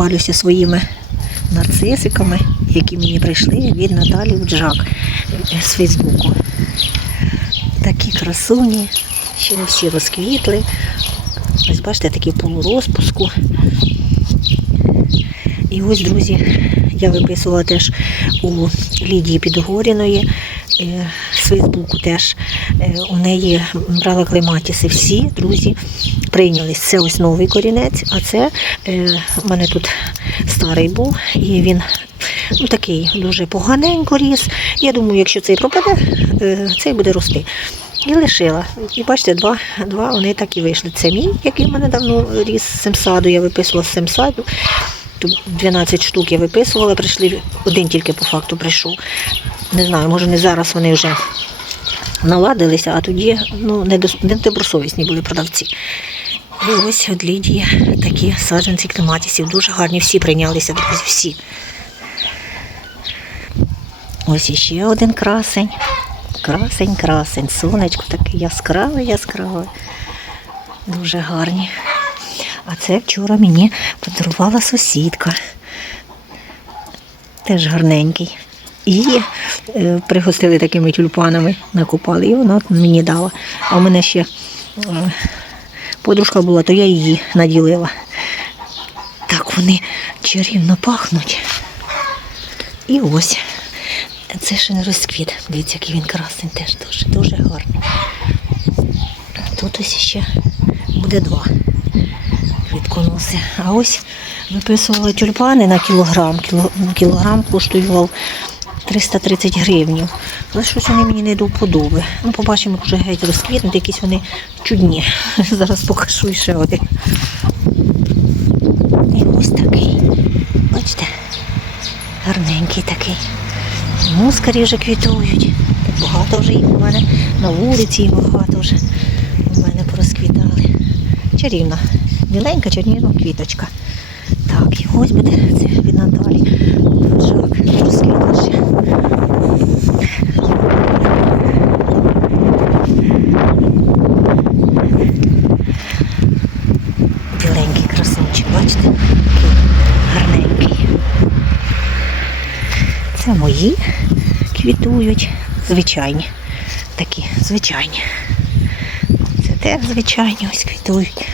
похвалюся своїми нарцисиками, які мені прийшли від Наталі Уджак е, з Фейсбуку. Такі красуні, ще не всі розквітли. Ось бачите, такі полурозпуску. І ось, друзі, я виписувала теж у Лідії Підгоріної з Фейсбуку теж. Е, У неї брала клематіси всі, друзі, прийнялись. Це ось новий корінець, а це е, у мене тут старий був, і він ну, такий дуже поганенько ріс. Я думаю, якщо цей пропаде, е, цей буде рости. І лишила. І бачите, два, два вони так і вийшли. Це мій, який в мене давно ріс з семсаду. Я виписувала з семсаду. Тут 12 штук я виписувала, прийшли, один тільки по факту прийшов. Не знаю, може не зараз вони вже наладилися, а тоді ну, недобросовісні були продавці. І ось від Лідії такі саджанці клематісів. Дуже гарні, всі прийнялися, друзі, всі. Ось іще один красень. Красень, красень, сонечко таке яскраве, яскраве. Дуже гарні. А це вчора мені подарувала сусідка. Теж гарненький. І е, пригостили такими тюльпанами, накопали, і вона мені дала. А в мене ще е, подружка була, то я її наділила. Так вони чарівно пахнуть. І ось. Це ще не розквіт. Дивіться, який він красний, теж дуже, дуже гарний. Тут ось ще буде два квітконоси. А ось виписувала тюльпани на кілограм. Кілограм коштував 330 гривень. Але щось вони мені не до вподоби. Ну, побачимо, як вже геть розквітнуть, якісь вони чудні. Зараз покажу ще один. І ось такий. Бачите? Гарненький такий. Мускарі вже квітують. Багато вже їх у мене. На вулиці їх багато вже у мене порозквітали. Чарівна. Біленька чарівна квіточка. Так, і ось буде це від Наталі. Жак розквітла. Біленький красунчик, бачите? Такий гарненький. Це мої квітують. Звичайні. Такі, звичайні. Це теж звичайні ось квітують.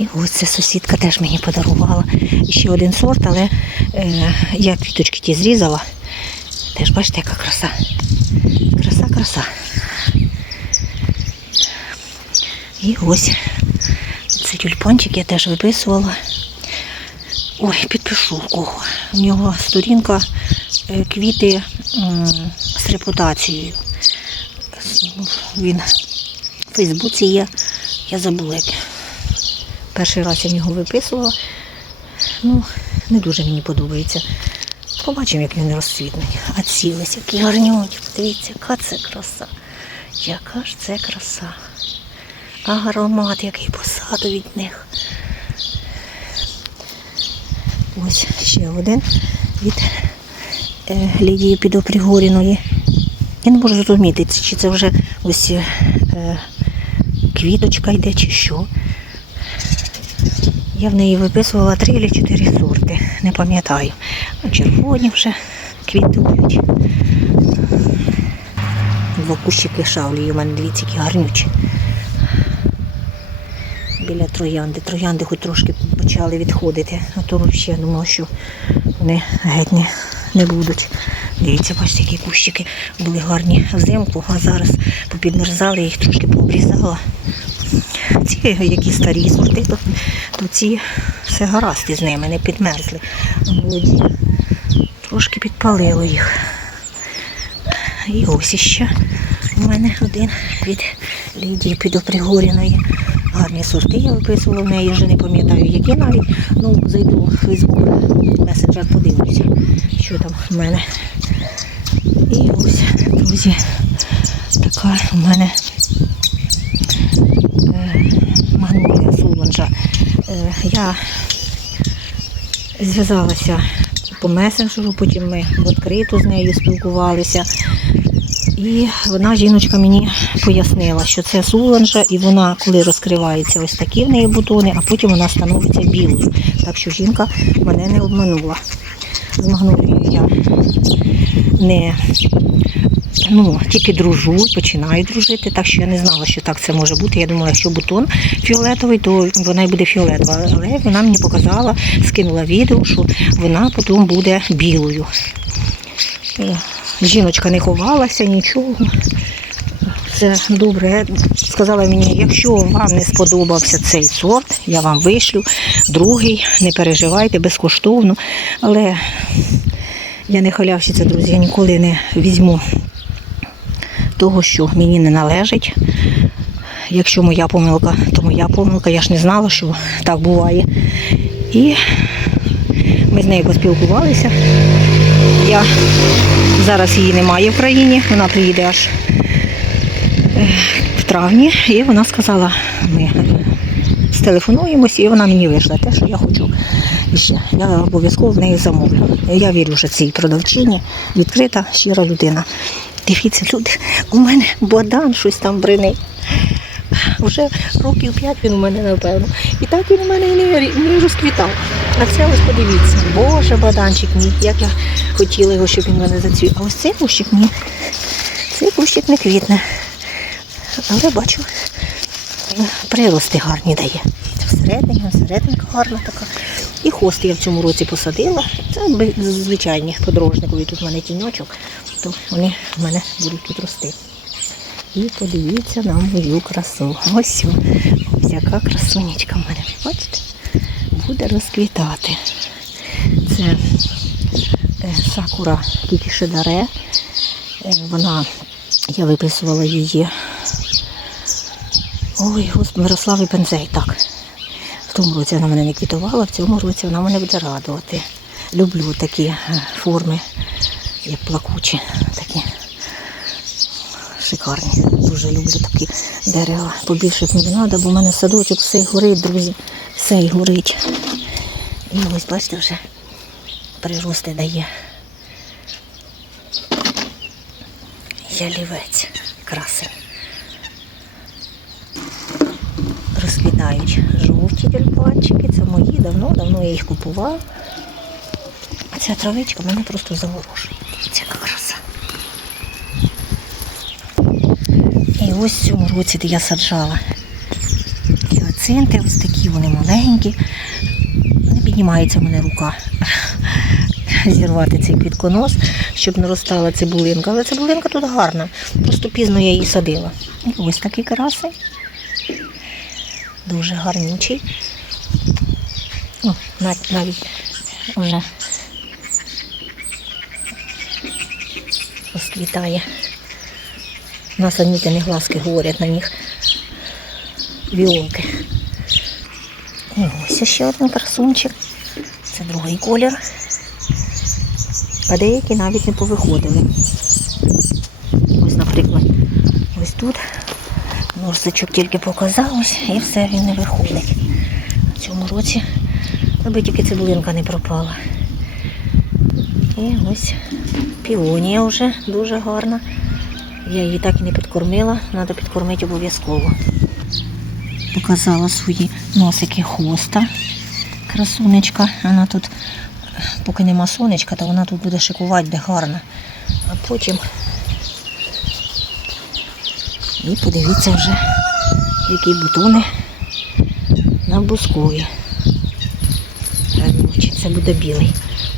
І ось ця сусідка теж мені подарувала. Ще один сорт, але е, я квіточки ті зрізала. Теж бачите, яка краса. Краса, краса. І ось цей тюльпанчик я теж виписувала. Ой, підпишу в кого. У нього сторінка е, квіти з репутацією. Він в Фейсбуці є. Я забула. Перший раз я в нього виписувала. Ну, не дуже мені подобається. Побачимо, як він розцвітне. А ці ось які гарнюні. Подивіться, яка це краса. Яка ж це краса. А аромат, який посаду від них. Ось ще один від е, Лідії Підопригоріної. Я не можу зрозуміти, чи це вже ось е, квіточка йде, чи що. Я в неї виписувала три чи чотири сорти, не пам'ятаю. Червоні вже квітують. Два кущики шавлі у мене дивіться, які гарнючі. Біля троянди. Троянди хоч трошки почали відходити, а то взагалі думала, що вони геть не, не будуть. Дивіться, бачите, які кущики були гарні взимку, а зараз попідмерзали, їх трошки пообрізала. Ці, які старі сорти, то, то ці все гаразд із ними, не підмерзли. Молоді. Трошки підпалило їх. І ось іще у мене один від Лідії Підопригоріної. Гарні сорти я виписувала в неї, вже не пам'ятаю, які навіть. Ну, зайду в Фейсбук, месенджер подивлюся, що там в мене. І ось, друзі, така в мене Я зв'язалася по месенджеру, потім ми відкрито з нею спілкувалися. І вона, жіночка, мені пояснила, що це суланжа, і вона, коли розкривається, ось такі в неї бутони, а потім вона становиться білою. Так що жінка мене не обманула. З магнолією я не ну, тільки дружу, починаю дружити, так що я не знала, що так це може бути. Я думала, якщо бутон фіолетовий, то вона й буде фіолетова. Але вона мені показала, скинула відео, що вона потім буде білою. Жіночка не ховалася, нічого. Це добре. Сказала мені, якщо вам не сподобався цей сорт, я вам вишлю другий, не переживайте, безкоштовно. Але я не халявщиця, друзі, я ніколи не візьму того, що мені не належить. Якщо моя помилка, то моя помилка. Я ж не знала, що так буває. І ми з нею поспілкувалися. Я зараз її немає в країні, вона приїде аж е, в травні, і вона сказала, ми стелефонуємось, і вона мені вийшла те, що я хочу. Ще я обов'язково в неї замовлю. Я вірю вже цій продавчині, відкрита, щира людина. Дивіться, люди, у мене Богдан щось там бринить. Вже років п'ять він у мене, напевно. І так він у мене і не, не розквітав. А це ось подивіться, Боже, Богданчик мій, як я хотіла його, щоб він мене зацвів. А ось цей кущик ні. Цей кущик не квітне. Але бачу, прирости гарні дає. Всередині, всерединка гарна така. І хости я в цьому році посадила. Це звичайні подорожникові. Тут в мене тіньочок, то вони в мене будуть тут рости. І подивіться на мою красу. Ось, ось яка красунечка в мене. Бачите? Буде розквітати. Це е, сакура кікішидаре. Е, Вона, я виписувала її. Ой, господи, Мирославий Пензей, так. В тому році вона мене не квітувала, в цьому році вона мене буде радувати. Люблю такі е, форми, як плакучі, такі шикарні. Дуже люблю такі дерева. Побільше мені треба, бо в мене садочок все горить, друзі. Все горить. І ось бачите, вже прирости дає. Ялівець красень. Розквітають жовті тюльпанчики. Це мої, давно-давно я їх купувала. А ця травичка мене просто заворожує. Це яка краса. І ось в цьому році, де я саджала гіацинти, ось такі вони маленькі. Не піднімається в мене рука зірвати цей квітконос, щоб не розтала цибулинка. Але цибулинка тут гарна. Просто пізно я її садила. І ось такі краси. Дуже гарнючий. О, навіть, вже розквітає. У нас не глазки говорять на них віолки. І ось ще один красунчик. Це другий колір. А деякі навіть не повиходили. Ось, наприклад, ось тут норсичок тільки показалось і все, він не виходить. В цьому році, аби тільки цибулинка не пропала. І ось піонія вже дуже гарна. Я її так і не підкормила, треба підкормити обов'язково. Показала свої носики хоста. Красунечка. Вона тут, поки нема сонечка, то вона тут буде шикувати, де гарно. А потім і подивіться вже, які бутони на бускові. Це буде білий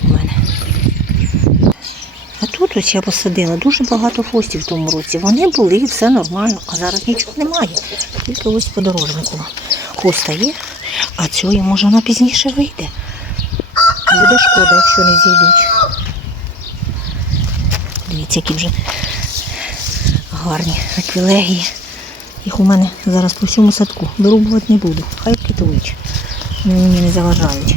у мене. А тут ось я посадила дуже багато хостів в тому році. Вони були, все нормально, а зараз нічого немає. Тільки ось подорожнику хоста є, а цього може вона пізніше вийде. Буде шкода, якщо не зійдуть. Дивіться, які вже гарні аквілегії. Їх у мене зараз по всьому садку. Вирубувати не буду. Хай квітують. Вони мені не заважають.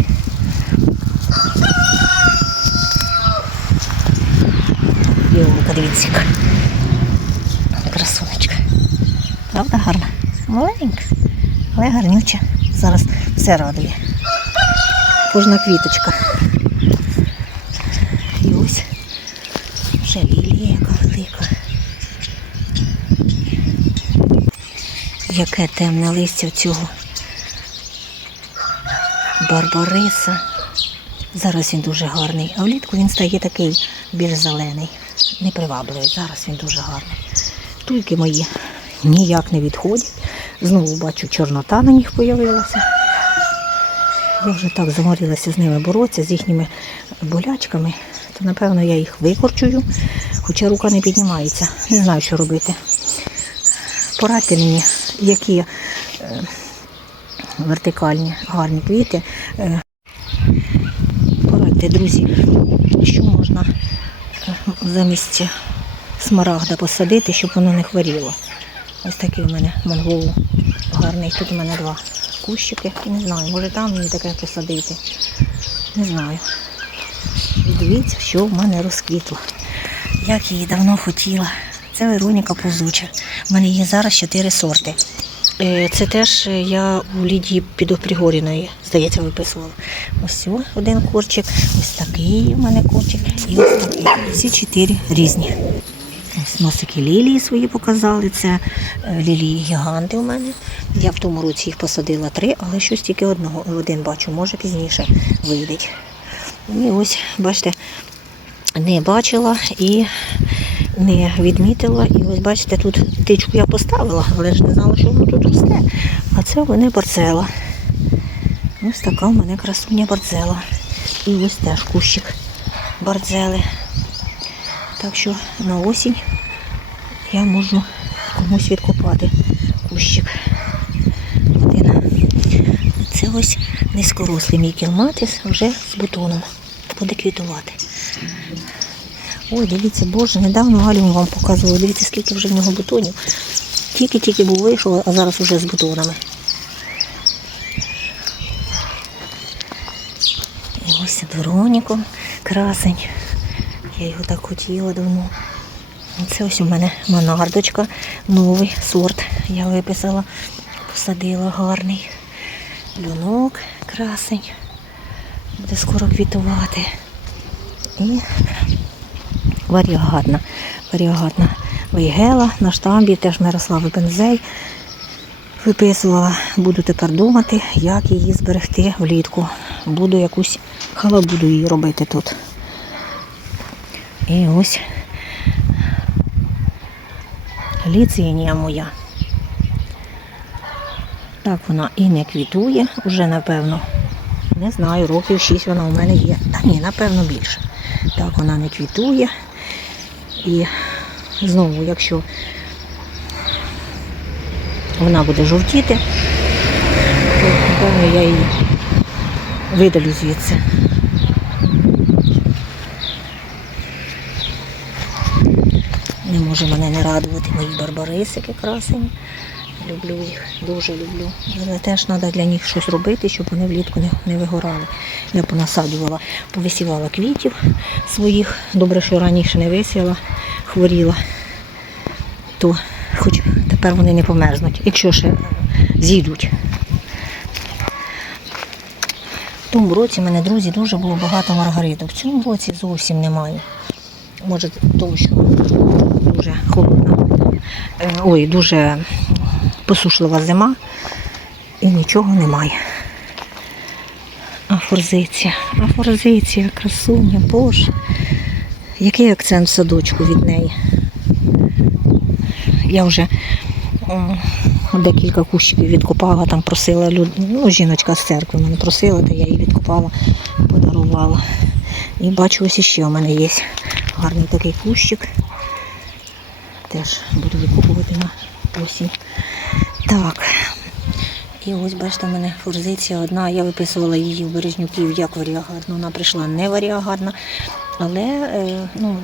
Віолка, дивіться. яка. Красунечка. Правда гарна? Маленька, але гарнюча. Зараз все радує. Кожна квіточка. І ось вже лілія яка велика. Яке темне листя цього барбариса. Зараз він дуже гарний, а влітку він стає такий більш зелений, непривабливий. Зараз він дуже гарний. Тульки мої ніяк не відходять. Знову бачу, чорнота на них появилася. Я вже так заморилася з ними боротися, з їхніми болячками, то напевно я їх викорчую, хоча рука не піднімається. Не знаю, що робити. Порадьте мені, які е, вертикальні гарні квіти. Е, порадьте, друзі, що можна е, замість смарагда посадити, щоб воно не хворіло. Ось такий у мене монгол гарний. Тут у мене два кущики. Не знаю, може там мені таке посадити. Не знаю. Дивіться, що в мене розквітло. Як її давно хотіла. Це Вероніка Позуча. У мене є зараз чотири сорти. Е, Це теж е, я у Лідії Підопригоріної, здається, виписувала. Ось один корчик, ось такий у мене корчик і ось такий. Всі чотири різні. Ось носики лілії свої показали. Це е, лілії гіганти у мене. Я в тому році їх посадила три, але щось тільки одного, один бачу, може пізніше вийде. І ось, бачите, не бачила і не відмітила. І ось бачите, тут тичку я поставила, але ж не знала, що воно тут росте. А це у мене барцела. Ось така у мене красуня барцела. І ось теж кущик барцели. Так що на осінь я можу комусь відкопати кущик. Це ось низькорослий мій кілматис вже з бутоном. Буде квітувати. Ой, дивіться, боже, недавно Галю вам показувала. Дивіться, скільки вже в нього бутонів. Тільки-тільки був вийшов, а зараз вже з бутонами. І ось Вероніко, красень. Я його так хотіла давно. Це ось у мене монардочка, новий сорт. Я виписала, посадила гарний. Люнок, красень. Буде скоро квітувати. І варіагатна. Варіагатна вейгела на штамбі, теж Мирослави Бензей. Виписувала, буду тепер думати, як її зберегти влітку. Буду якусь халабуду її робити тут. І ось ліцинія моя. Так вона і не квітує, вже напевно. Не знаю, років 6 вона у мене є. Та ні, напевно, більше. Так вона не квітує. І знову, якщо вона буде жовтіти, то напевно я її видалю звідси. Не може мене не радувати мої барбарисики красені. Люблю їх, дуже люблю. Але теж треба для них щось робити, щоб вони влітку не, не вигорали. Я понасаджувала, повисівала квітів своїх. Добре, що раніше не висіяла, хворіла. То хоч тепер вони не померзнуть, якщо ще зійдуть. В тому році в мене, друзі, дуже було багато маргариток. В цьому році зовсім немає. Може, тому що дуже холодна. Е, Ой, дуже посушлива зима і нічого немає. А форзиція, а форзиція, красуня, боже. Який акцент в садочку від неї? Я вже декілька кущиків відкопала, там просила люд... ну, жіночка з церкви мене просила, та я її відкопала, подарувала. І бачу, ось іще у мене є гарний такий кущик. Теж буду викопувати на осінь. Так. І ось бачите, в мене форзиція одна. Я виписувала її в Бережнюків як варіагатну. Вона прийшла не варіагатна, але е, ну,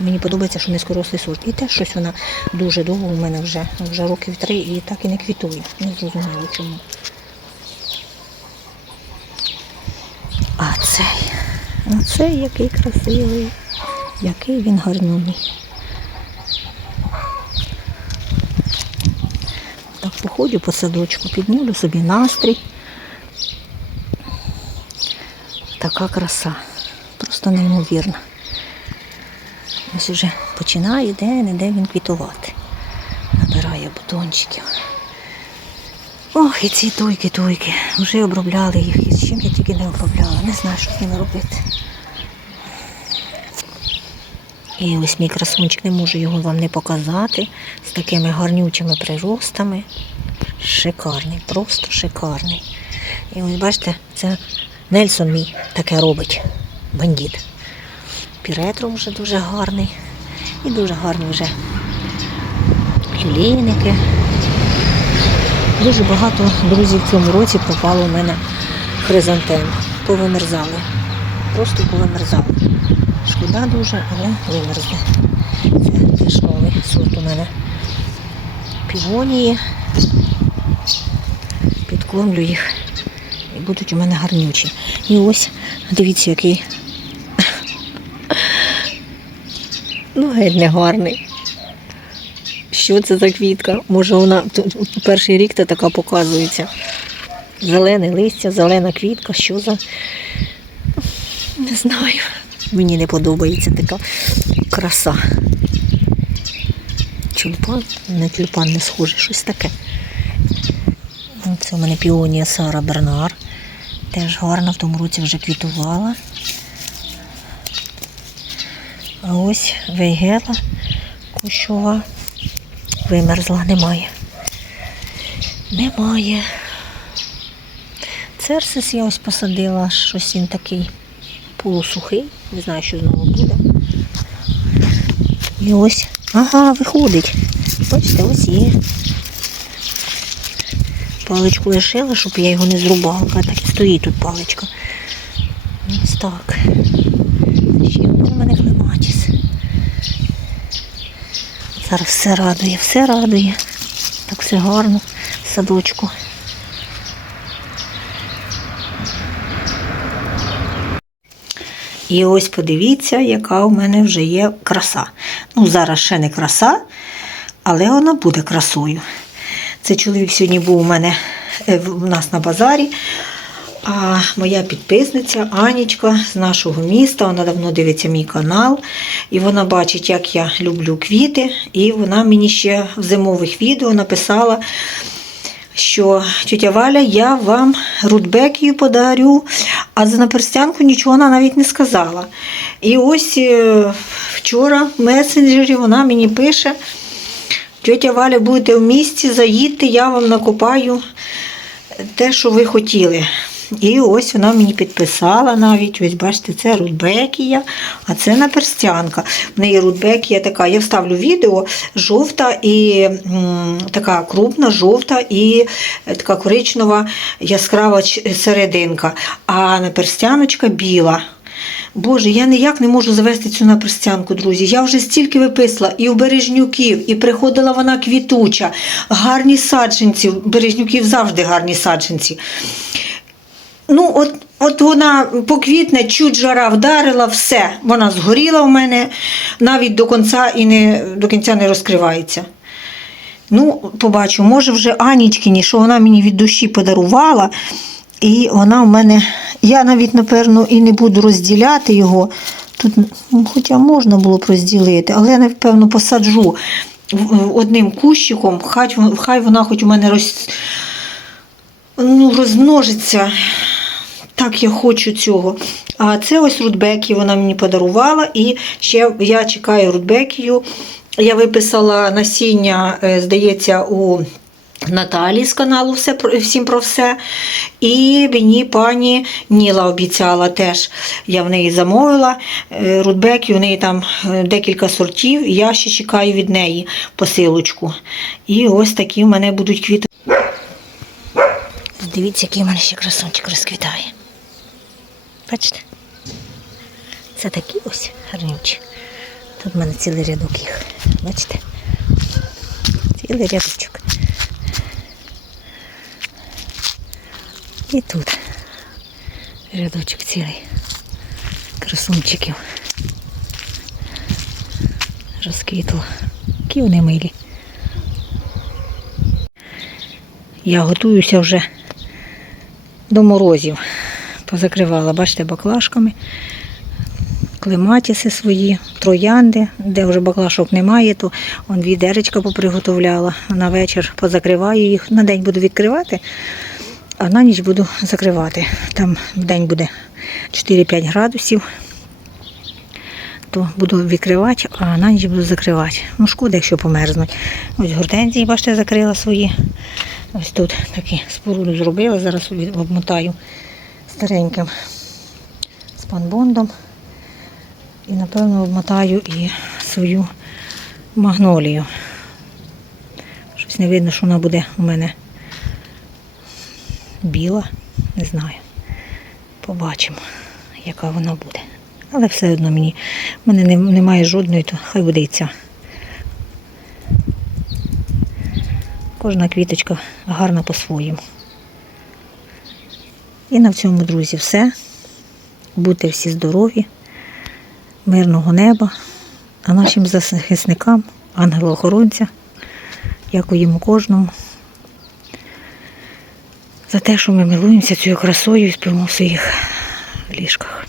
мені подобається, що низькорослий сорт. І те щось вона дуже довго у мене вже, вже років три і так і не квітує. Не зрозуміло чому. А цей, а цей який красивий, який він гарний. Так походжу по садочку, піднімлю собі настрій. Така краса. Просто неймовірна. Ось вже починає де-не-де він квітувати. Набирає бутончиків. Ох, і ці туйки, туйки. Вже обробляли їх. І з чим я тільки не обробляла. Не знаю, що з ними робити. І ось мій красунчик, не можу його вам не показати. З такими гарнючими приростами. Шикарний, просто шикарний. І ось бачите, це Нельсон мій таке робить. Бандит. Піретро вже дуже гарний. І дуже гарні вже лілійники. Дуже багато друзів в цьому році пропало у мене хризантем. Повимерзали. Просто повимерзали. Шкода дуже, але вимерзли. Це теж новий сорт у мене. Півонії. Підкормлю їх. І будуть у мене гарнючі. І ось, дивіться, який. Ну, геть не гарний. Що це за квітка? Може вона перший рік та така показується. Зелене листя, зелена квітка, що за. Не знаю. Мені не подобається така краса. Тюльпан, не тюльпан не схоже, щось таке. Це у мене піонія Сара Бернар. Теж гарно в тому році вже квітувала. А ось вейгела кущова вимерзла, немає. Немає. Церсис я ось посадила, щось він такий полусухий. Не знаю, що знову буде. І ось, ага, виходить. Бачите, ось є. Паличку лишила, щоб я його не зрубала. А так і стоїть тут паличка. Ось так. Ще один у мене клематіс. Зараз все радує, все радує. Так все гарно в садочку. І ось подивіться, яка у мене вже є краса. Ну, зараз ще не краса, але вона буде красою. Це чоловік сьогодні був у мене е, у нас на базарі. А моя підписниця Анічка з нашого міста, вона давно дивиться мій канал, і вона бачить, як я люблю квіти. І вона мені ще в зимових відео написала, що тетя Валя, я вам рудбекію подарю, а за наперстянку нічого вона навіть не сказала. І ось е, вчора в месенджері вона мені пише. Тетя Валя, будете в місті, заїдьте, я вам накопаю те, що ви хотіли. І ось вона мені підписала навіть. Ось бачите, це рудбекія, а це наперстянка. В неї рудбекія така. Я вставлю відео жовта і така крупна, жовта і е, така коричнева яскрава серединка. А наперстяночка біла. Боже, я ніяк не можу завести цю наперстянку, друзі. Я вже стільки виписала і у бережнюків, і приходила вона квітуча, гарні саджанці. Бережнюків завжди гарні саджанці. Ну, от, от вона поквітне, чуть жара вдарила, все. Вона згоріла в мене, навіть до кінця і не, до кінця не розкривається. Ну, побачу, може вже Анічкині, що вона мені від душі подарувала. І вона в мене, я навіть, напевно, і не буду розділяти його. Тут, ну, хоча можна було б розділити, але я, напевно, посаджу одним кущиком, хай, хай вона хоч у мене роз, ну, розмножиться. Так, я хочу цього. А це ось рудбекі вона мені подарувала. І ще я чекаю рудбекію. Я виписала насіння, е, здається, у Наталі з каналу все всім про все. І мені пані Ніла обіцяла теж. Я в неї замовила е, рудбекі, у неї там е, декілька сортів, я ще чекаю від неї посилочку. І ось такі в мене будуть квіти. Дивіться, який в мене ще красунчик розквітає. Бачите? Це такі ось гарнючі. Тут в мене цілий рядок їх. Бачите? Цілий рядочок. І тут рядочок цілий. Красунчиків. Розквітло. Які вони милі. Я готуюся вже до морозів. Позакривала, бачите, баклажками. клематіси свої, троянди, де вже баклашок немає, то он відеречка поприготовляла. На вечір позакриваю їх. На день буду відкривати, а на ніч буду закривати. Там в день буде 4-5 градусів. То буду відкривати, а на ніч буду закривати. Ну, шкода, якщо померзнуть. Ось гортензії, бачите, закрила свої. Ось тут такі споруду зробила, зараз обмотаю стареньким спанбондом. І, напевно, обмотаю і свою магнолію. Щось не видно, що вона буде у мене біла. Не знаю. Побачимо, яка вона буде. Але все одно мені. в мене немає жодної, то хай буде і ця. Кожна квіточка гарна по-своєму. І на цьому, друзі, все. Будьте всі здорові, мирного неба, а нашим захисникам, ангелу-охоронця, дякуємо кожному за те, що ми милуємося цією красою і спимо в своїх ліжках.